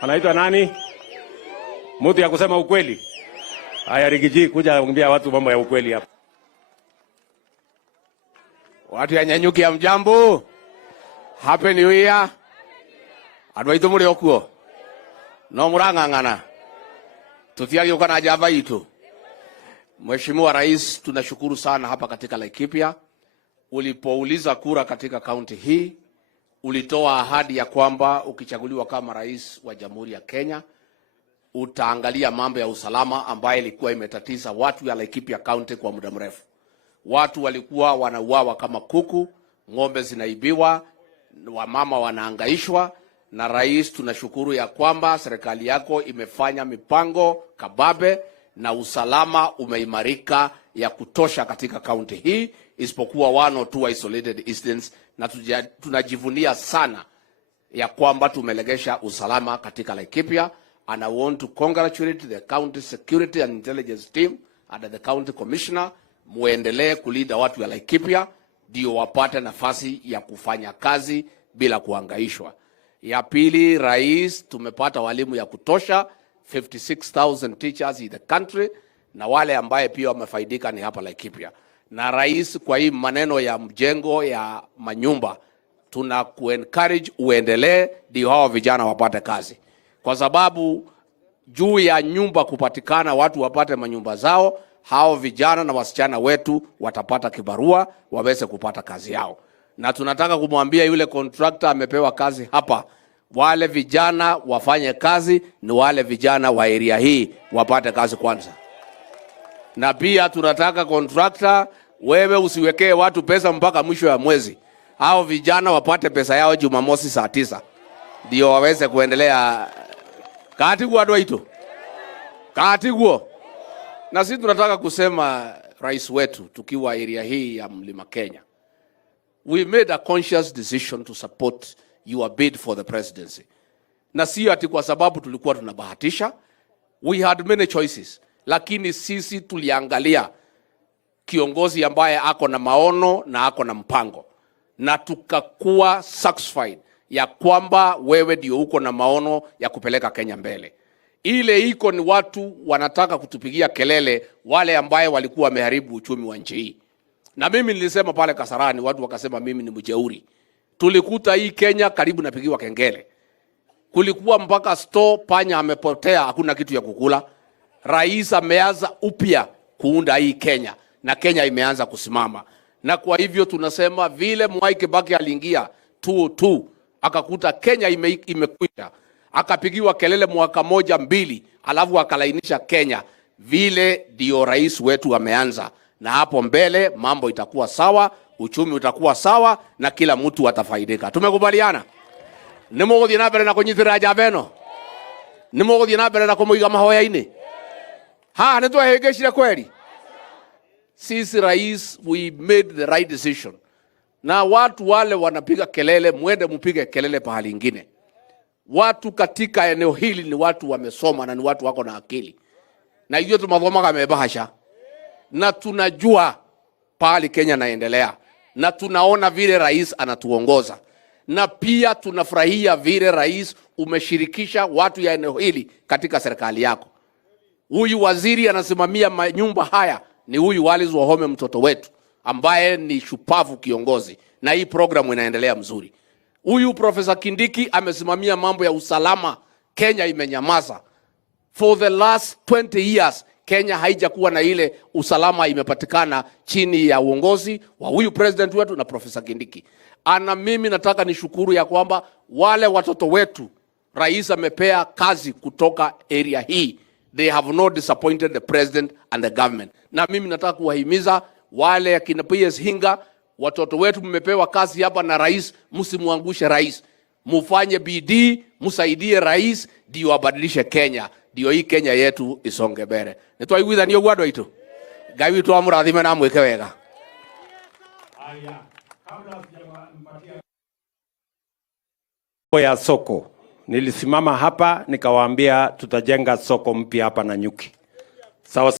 Anaitwa nani? Mtu ya kusema ukweli. Haya Rigiji, kuja kuambia watu mambo ya ukweli hapa. Watu ya Nanyuki ya mjambo. Happy New Year. Adwaito muri okuo. No murangangana. Tutiari ukana java itu. Mheshimiwa Rais, tunashukuru sana hapa katika Laikipia. Ulipouliza kura katika kaunti hii, ulitoa ahadi ya kwamba ukichaguliwa kama rais wa Jamhuri ya Kenya, utaangalia mambo ya usalama ambayo ilikuwa imetatiza watu ya Laikipia County kwa muda mrefu. Watu walikuwa wanauawa kama kuku, ng'ombe zinaibiwa, wamama wanaangaishwa, na rais, tunashukuru ya kwamba serikali yako imefanya mipango kababe na usalama umeimarika ya kutosha katika kaunti hii, isipokuwa 1 or 2 isolated incidents, na tunajivunia sana ya kwamba tumelegesha usalama katika Laikipia. And I want to congratulate the county security and intelligence team and the county commissioner. Muendelee kulinda watu ya Laikipia ndio wapate nafasi ya kufanya kazi bila kuhangaishwa. Ya pili, rais, tumepata walimu ya kutosha, 56,000 teachers in the country, na wale ambaye pia wamefaidika ni hapa Laikipia. Na rais, kwa hii maneno ya mjengo ya manyumba, tuna kuencourage uendelee ndio hao vijana wapate kazi. Kwa sababu juu ya nyumba kupatikana, watu wapate manyumba zao, hao vijana na wasichana wetu watapata kibarua waweze kupata kazi yao. Na tunataka kumwambia yule contractor amepewa kazi hapa, wale vijana wafanye kazi, ni wale vijana wa area hii wapate kazi kwanza. Na pia tunataka contractor, wewe usiwekee watu pesa mpaka mwisho ya mwezi. Hao vijana wapate pesa yao Jumamosi saa 9 ndio waweze kuendelea. Katigwa adwaito. Katigwa. Na sisi tunataka kusema rais wetu tukiwa area hii ya Mlima Kenya, we made a conscious decision to support your bid for the presidency. Na sio ati kwa sababu tulikuwa tunabahatisha. We had many choices, lakini sisi tuliangalia kiongozi ambaye ako na maono na ako na mpango, na tukakuwa satisfied ya kwamba wewe ndio uko na maono ya kupeleka Kenya mbele. Ile iko ni watu wanataka kutupigia kelele, wale ambaye walikuwa wameharibu uchumi wa nchi hii. Na mimi nilisema pale Kasarani, watu wakasema mimi ni mjeuri. Tulikuta hii Kenya karibu napigiwa kengele. Kulikuwa mpaka store panya amepotea, hakuna kitu ya kukula. Rais ameanza upya kuunda hii Kenya, na Kenya imeanza kusimama. Na kwa hivyo tunasema vile Mwai Kibaki aliingia 2 akakuta Kenya imekwisha, akapigiwa kelele mwaka 1-2, alafu akalainisha Kenya, vile ndio rais wetu ameanza. Na hapo mbele mambo itakuwa sawa, uchumi utakuwa sawa, na kila mtu atafaidika. Tumekubaliana? Nimuguthie na mbere na kunyitira javeno. Nimuguthie na mbere na kumuiga mahoya-ini. Ha, nitwahingicire kweli? Sisi rais, we made the right decision. Na watu wale wanapiga kelele, mwende mpige kelele pahali ingine. Watu katika eneo hili ni watu wamesoma na ni watu wako na akili. Na hiyo tumathoma kama bahasha. Na tunajua pahali Kenya naendelea. Na tunaona vile rais anatuongoza. Na pia tunafurahia vile rais umeshirikisha watu ya eneo hili katika serikali yako. Huyu waziri anasimamia manyumba haya ni huyu Wallace Wahome, mtoto wetu ambaye ni shupavu kiongozi, na hii programu inaendelea mzuri. Huyu Profesa Kindiki amesimamia mambo ya usalama. Kenya imenyamaza. For the last 20 years Kenya haijakuwa na ile usalama imepatikana chini ya uongozi wa huyu president wetu na Profesa Kindiki. Ana mimi nataka nishukuru ya kwamba wale watoto wetu rais amepea kazi kutoka area hii, they have not disappointed the president and the government. Na mimi nataka kuwahimiza wale akina PS Hinga, watoto wetu mmepewa kazi hapa na rais, msimuangushe rais. Mufanye bidii, msaidie rais ndio abadilishe Kenya, ndio hii Kenya yetu isonge mbele. Nitwaiguitha ni ogwado itu. Ngai witu amurathime na mweke wega. Haya, kabla sijampatia ya soko, nilisimama hapa nikawaambia tutajenga soko mpya hapa Nanyuki. Sawa.